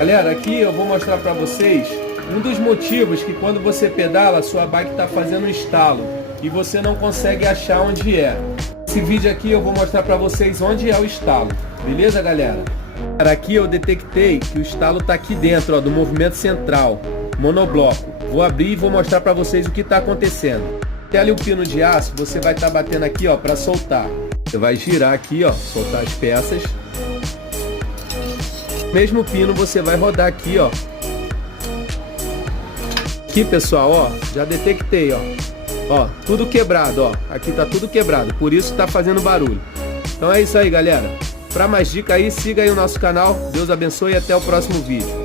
Galera, aqui eu vou mostrar para vocês um dos motivos que quando você pedala, a sua bike está fazendo um estalo e você não consegue achar onde é. Esse vídeo aqui eu vou mostrar para vocês onde é o estalo, beleza, galera? Aqui eu detectei que o estalo está aqui dentro, ó, do movimento central, monobloco. Vou abrir e vou mostrar para vocês o que está acontecendo. Tem ali o pino de aço, você vai estar batendo aqui, ó, para soltar. Você vai girar aqui, ó, soltar as peças. Mesmo pino você vai rodar aqui, ó. Aqui, pessoal, ó, já detectei, ó. Ó, tudo quebrado, ó. Aqui tá tudo quebrado, por isso tá fazendo barulho. Então é isso aí, galera. Para mais dicas aí, siga aí o nosso canal. Deus abençoe e até o próximo vídeo.